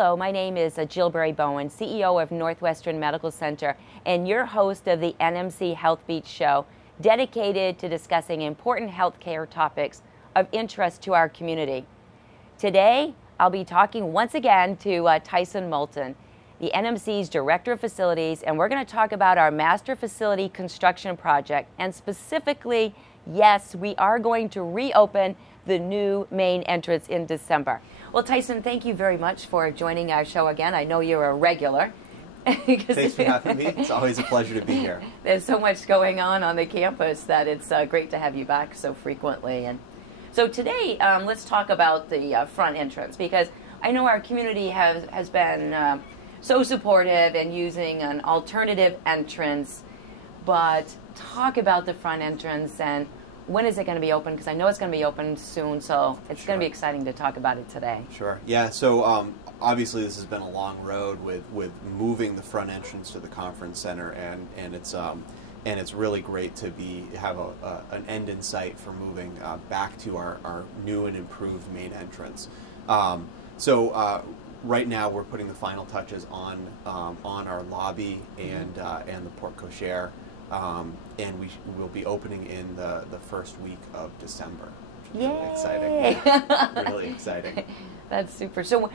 Hello, my name is Jill Berry Bowen, CEO of Northwestern Medical Center, and your host of the NMC Health Beat Show, dedicated to discussing important healthcare topics of interest to our community. Today, I'll be talking once again to Tyson Moulton, the NMC's Director of Facilities, and we're going to talk about our master facility construction project, and specifically, yes, we are going to reopen the new main entrance in December. Well, Tyson, thank you very much for joining our show again. I know you're a regular. Thanks for having me. It's always a pleasure to be here. There's so much going on the campus that it's great to have you back so frequently. And so today, let's talk about the front entrance, because I know our community has been so supportive in using an alternative entrance, but talk about the front entrance and when is it going to be open? Because I know it's going to be open soon, so it's going to be exciting to talk about it today. Sure. Yeah, so obviously this has been a long road with moving the front entrance to the conference center, and it's really great to have an end in sight for moving back to our new and improved main entrance. Right now we're putting the final touches on our lobby and the porte cochere. And we will be opening in the first week of December. Which is really exciting. Yeah, really exciting. That's super. So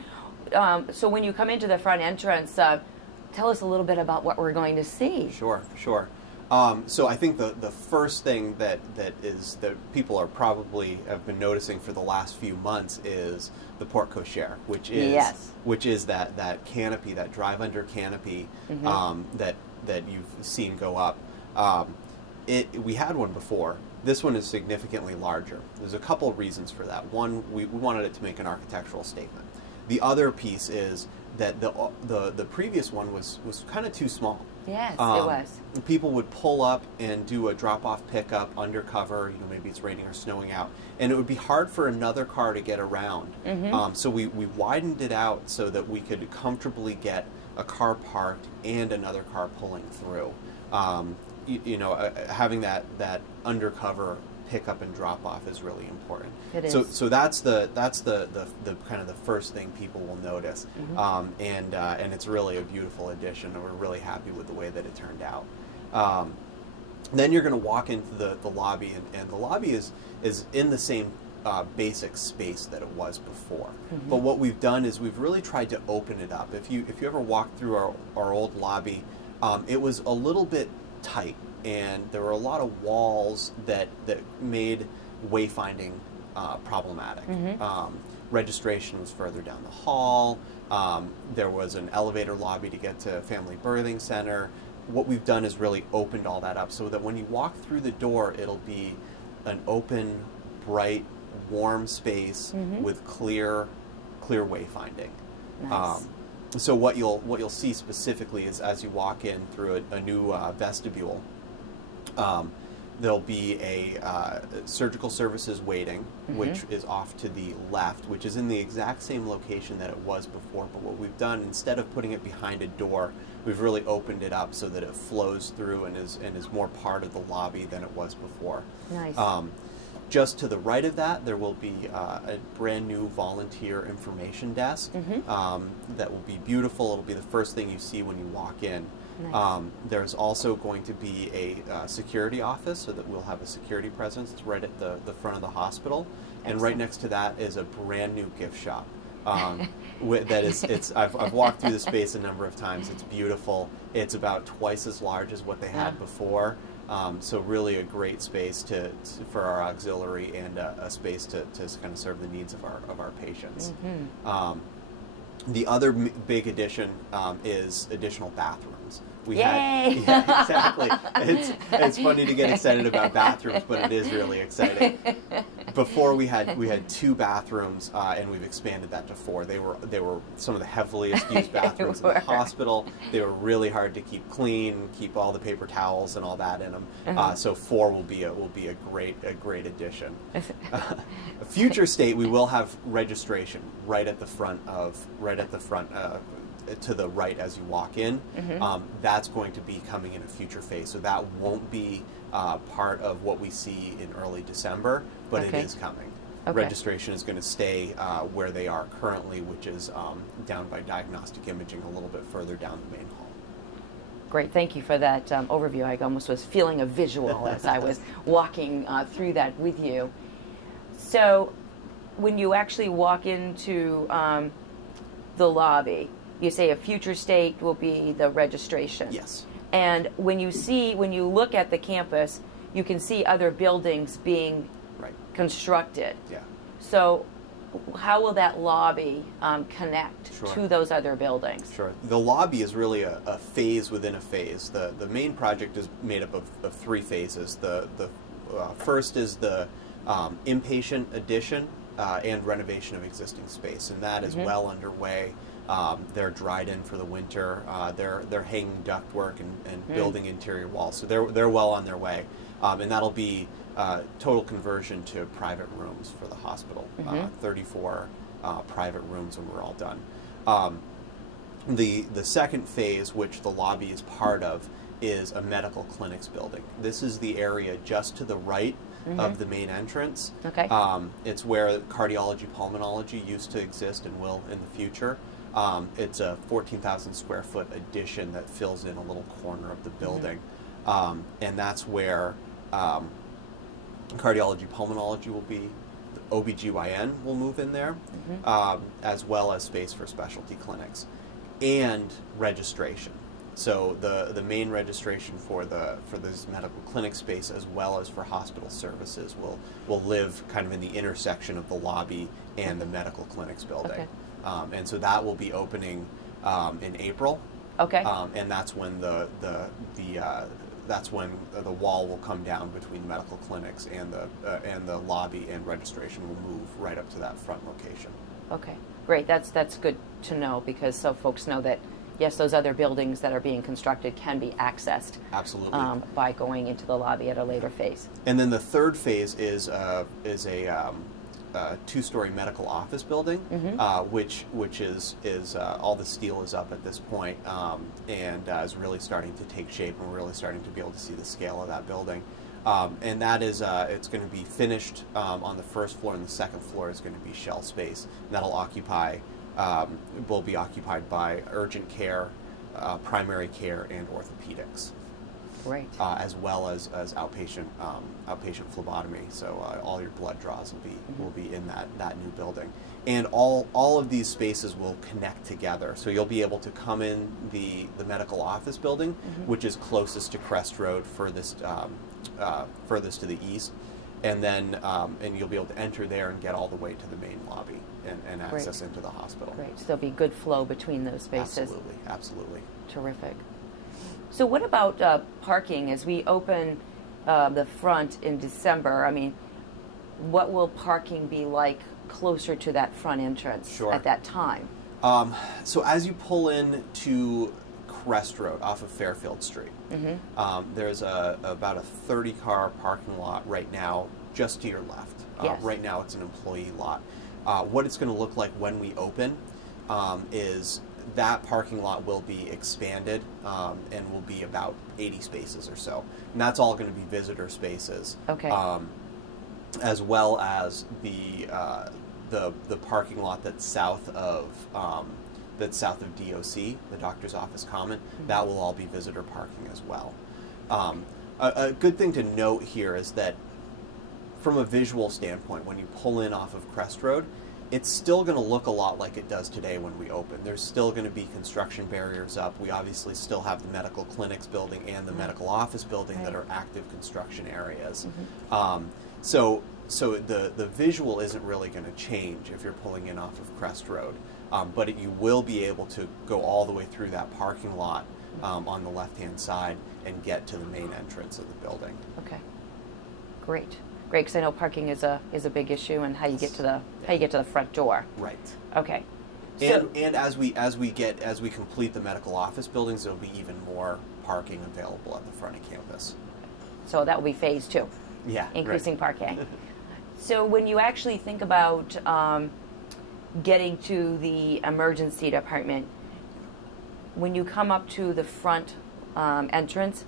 when you come into the front entrance, tell us a little bit about what we're going to see. Sure. So I think the first thing that people are probably have been noticing for the last few months is the porte cochere, which is that canopy, that drive under canopy that you've seen go up. We had one before. This one is significantly larger. There's a couple of reasons for that. One, we wanted it to make an architectural statement. The other piece is that the previous one was kind of too small. Yes, it was. People would pull up and do a drop-off pickup undercover. Maybe it's raining or snowing out, and it would be hard for another car to get around. So we widened it out so that we could comfortably get a car parked and another car pulling through. Having that undercover pickup and drop off is really important. It is. So that's the kind of the first thing people will notice, and it's really a beautiful addition, and we're really happy with the way that it turned out. Then you're going to walk into the lobby, and the lobby is in the same basic space that it was before. But what we've done is we've really tried to open it up. If you ever walked through our old lobby, it was a little bit tight, and there were a lot of walls that made wayfinding problematic. Registration was further down the hall. There was an elevator lobby to get to Family Birthing Center. What we've done is really opened all that up so that when you walk through the door, it'll be an open, bright, warm space with clear wayfinding. Nice. So what you'll see specifically is as you walk in through a new vestibule, there'll be a surgical services waiting, which is off to the left, which is in the exact same location that it was before. But what we've done, instead of putting it behind a door, we've really opened it up so that it flows through and is more part of the lobby than it was before. Nice. Just to the right of that, there will be a brand new volunteer information desk that will be beautiful. It'll be the first thing you see when you walk in. Nice. There's also going to be a security office, so that we'll have a security presence. It's right at the front of the hospital. Excellent. And right next to that is a brand new gift shop. I've walked through the space a number of times. It's beautiful. It's about twice as large as what they had before. So really a great space for our auxiliary, and a space to kind of serve the needs of our patients. The other big addition is additional bathrooms. Yay! Exactly. It's funny to get excited about bathrooms, but it is really exciting. Before we had 2 bathrooms, and we've expanded that to 4. They were some of the heavily used bathrooms in the hospital. They were really hard to keep clean, keep all the paper towels and all that in them. So 4 will be a great addition. A future state, we will have registration right at the front to the right as you walk in. That's going to be coming in a future phase, so that won't be part of what we see in early December, but it is coming. Okay. Registration is going to stay where they are currently, which is down by diagnostic imaging a little bit further down the main hall. Great, thank you for that overview. I almost was feeling a visual as I was walking through that with you. So when you actually walk into the lobby, you say a future state will be the registration. Yes. And when you look at the campus, you can see other buildings being constructed. Yeah. So how will that lobby connect Sure. to those other buildings? Sure. The lobby is really a phase within a phase. The main project is made up of 3 phases. The first is the inpatient addition and renovation of existing space, and that is well underway. They're dried in for the winter. They're hanging ductwork and building interior walls, so they're well on their way, and that'll be total conversion to private rooms for the hospital. 34 private rooms when we're all done. The second phase, which the lobby is part of, is a medical clinics building. This is the area just to the right of the main entrance. Okay. It's where cardiology, pulmonology used to exist and will in the future. It's a 14,000 square foot addition that fills in a little corner of the building. And that's where cardiology, pulmonology will be. OBGYN will move in there, as well as space for specialty clinics and registration. So the main registration for this medical clinic space, as well as for hospital services, will live kind of in the intersection of the lobby and the medical clinics building. Okay. And so that will be opening in April. Okay. And that's when that's when the wall will come down between medical clinics and the lobby, and registration will move right up to that front location. Okay, great. That's good to know, because so folks know that yes, those other buildings that are being constructed can be accessed. Absolutely. By going into the lobby at a later phase. And then the third phase is a 2-story medical office building, which is all the steel is up at this point, and is really starting to take shape, and we're really starting to be able to see the scale of that building. And that is it's going to be finished on the first floor, and the second floor is going to be shell space. And that'll will be occupied by urgent care, primary care, and orthopedics. Great. As well as outpatient phlebotomy. So all your blood draws will be in that new building, and all of these spaces will connect together. So you'll be able to come in the medical office building, which is closest to Crest Road, furthest to the east, and then and you'll be able to enter there and get all the way to the main lobby and access into the hospital. Great. So there'll be good flow between those spaces. Absolutely, absolutely. Terrific. So what about parking as we open the front in December? I mean, what will parking be like closer to that front entrance at that time? So as you pull in to Crest Road off of Fairfield Street, there's about a 30-car parking lot right now just to your left. Yes. Right now it's an employee lot. What it's going to look like when we open is that parking lot will be expanded and will be about 80 spaces or so. And that's all going to be visitor spaces. Okay. As well as the parking lot that's south of DOC, the doctor's office common. That will all be visitor parking as well. A good thing to note here is that from a visual standpoint, when you pull in off of Crest Road, it's still going to look a lot like it does today when we open. There's still going to be construction barriers up. We obviously still have the medical clinics building and the medical office building that are active construction areas. So the visual isn't really going to change if you're pulling in off of Crest Road, but you will be able to go all the way through that parking lot on the left-hand side and get to the main entrance of the building. Okay, great. Great, because I know parking is a big issue, and how you get to the front door. Right. Okay. And as we complete the medical office buildings, there'll be even more parking available at the front of campus. So that will be phase 2. Yeah. Increasing parking. So when you actually think about getting to the emergency department, when you come up to the front entrance,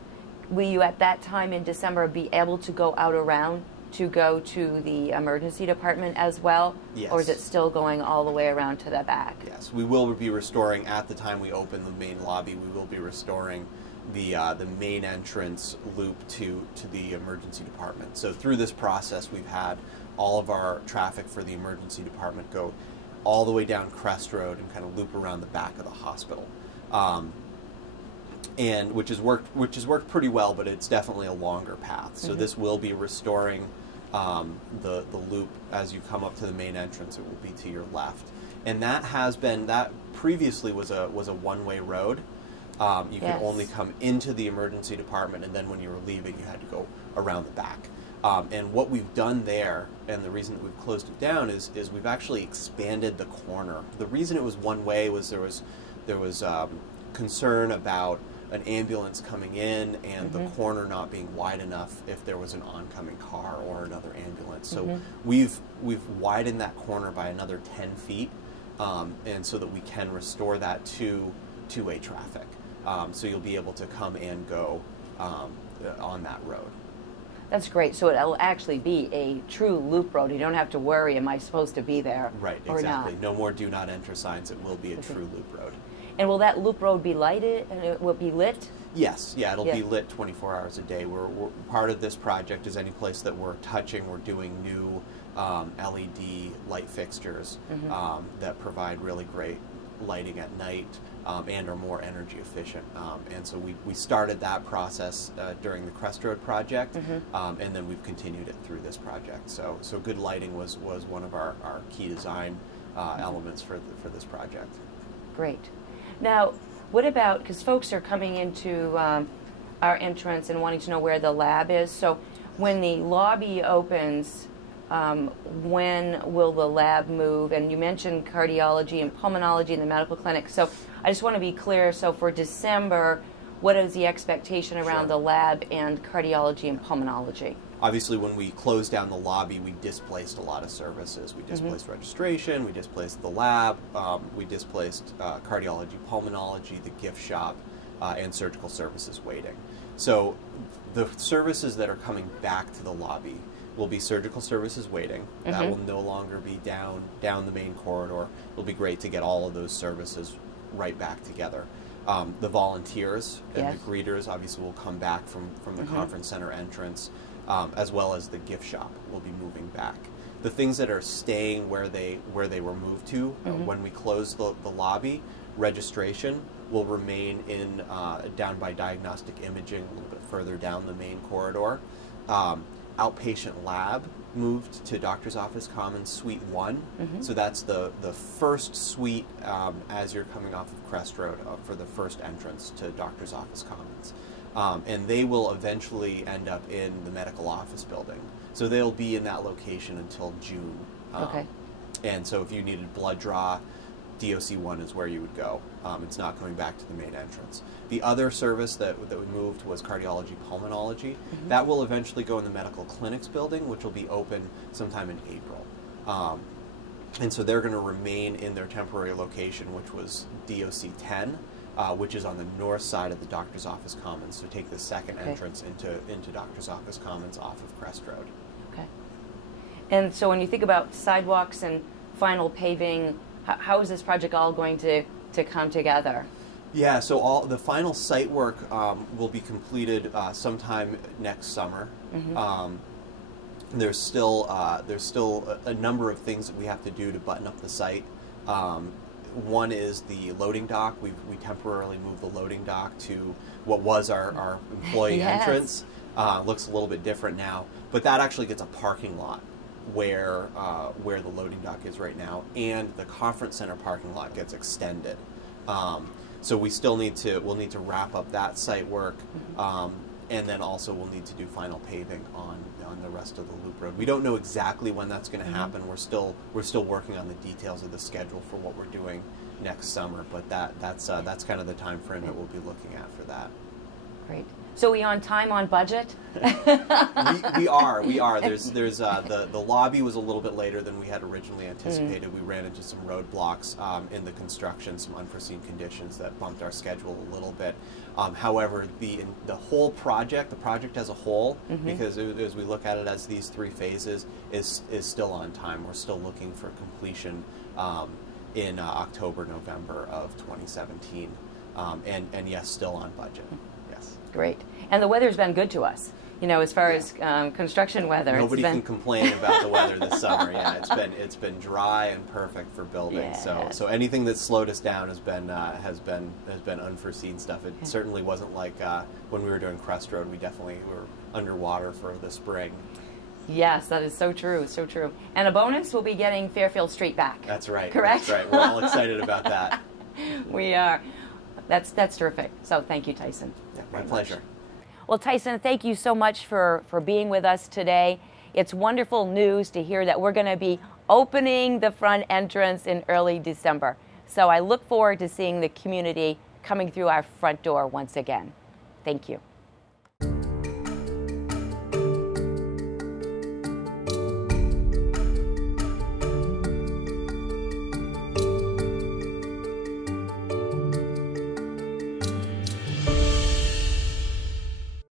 will you at that time in December be able to go out around to go to the emergency department as well? Yes. Or is it still going all the way around to the back? Yes, we will be restoring, at the time we open the main lobby, we will be restoring the main entrance loop to the emergency department. So through this process, we've had all of our traffic for the emergency department go all the way down Crest Road and kind of loop around the back of the hospital. And which has worked pretty well, but it's definitely a longer path. So this will be restoring the loop as you come up to the main entrance. It will be to your left, and that previously was a one-way road. You could only come into the emergency department, and then when you were leaving, you had to go around the back. And what we've done there, and the reason that we've closed it down, is we've actually expanded the corner. The reason it was one way was there was concern about an ambulance coming in and the corner not being wide enough if there was an oncoming car or another ambulance. So we've widened that corner by another 10 feet, and so that we can restore that to two-way traffic. So you'll be able to come and go on that road. That's great. So it'll actually be a true loop road. You don't have to worry, am I supposed to be there right, or exactly. not? No more do not enter signs. It will be a true loop road. And will that loop road be lighted and it will be lit? Yes, yeah, it'll be lit 24 hours a day. We're part of this project is any place that we're touching, we're doing new LED light fixtures that provide really great lighting at night and are more energy efficient. And so we started that process during the Crest Road project, and then we've continued it through this project. So good lighting was one of our key design elements for this project. Great. Now, what about, because folks are coming into our entrance and wanting to know where the lab is, so when the lobby opens, when will the lab move? And you mentioned cardiology and pulmonology in the medical clinic, so I just want to be clear, so for December, what is the expectation around the lab and cardiology and pulmonology? Obviously, when we closed down the lobby, we displaced a lot of services. We displaced registration, we displaced the lab, we displaced cardiology, pulmonology, the gift shop, and surgical services waiting. So the services that are coming back to the lobby will be surgical services waiting. That will no longer be down the main corridor. It'll be great to get all of those services right back together. The volunteers and the greeters obviously will come back from the conference center entrance. As well as the gift shop will be moving back. The things that are staying where they were moved to when we close the lobby, registration will remain in down by diagnostic imaging a little bit further down the main corridor. Outpatient lab moved to Doctor's Office Commons Suite 1. So that's the first suite as you're coming off of Crest Road for the first entrance to Doctor's Office Commons. And they will eventually end up in the medical office building. So they'll be in that location until June. And so if you needed blood draw, DOC1 is where you would go. It's not coming back to the main entrance. The other service that we moved was cardiology, pulmonology. That will eventually go in the medical clinics building, which will be open sometime in April. And so they're going to remain in their temporary location, which was DOC10. Which is on the north side of the Doctor's Office Commons. So take the second entrance into Doctor's Office Commons off of Crest Road. Okay. And so when you think about sidewalks and final paving, how is this project all going to come together? Yeah, so all the final site work will be completed sometime next summer. There's still a number of things that we have to do to button up the site. One is the loading dock. We temporarily moved the loading dock to what was our employee entrance. Looks a little bit different now, but that actually gets a parking lot where the loading dock is right now, and the conference center parking lot gets extended. So we still need to wrap up that site work, and then also we'll need to do final paving on the rest of the loop road. We don't know exactly when that's going to happen. We're still working on the details of the schedule for what we're doing next summer, but that's kind of the time frame that we'll be looking at for that. Great. So we on time, on budget? we are. There's the lobby was a little bit later than we had originally anticipated. We ran into some roadblocks in the construction, some unforeseen conditions that bumped our schedule a little bit. However, the whole project, the project as a whole, because as we look at it as these 3 phases, is still on time. We're still looking for completion in October, November of 2017, and yes, still on budget. Great. And the weather's been good to us. You know, as far as construction weather, nobody can complain about the weather this summer. Yeah, it's been dry and perfect for building. Yes. So anything that slowed us down has been unforeseen stuff. It certainly wasn't like when we were doing Crest Road. We definitely were underwater for the spring. Yes, that is so true, so true. And a bonus, we'll be getting Fairfield Street back. That's right. Correct? That's right. We're all excited about that. We are. That's terrific. So thank you, Tyson. Yeah, my pleasure. Well, Tyson, thank you so much for being with us today. It's wonderful news to hear that we're going to be opening the front entrance in early December. So I look forward to seeing the community coming through our front door once again. Thank you.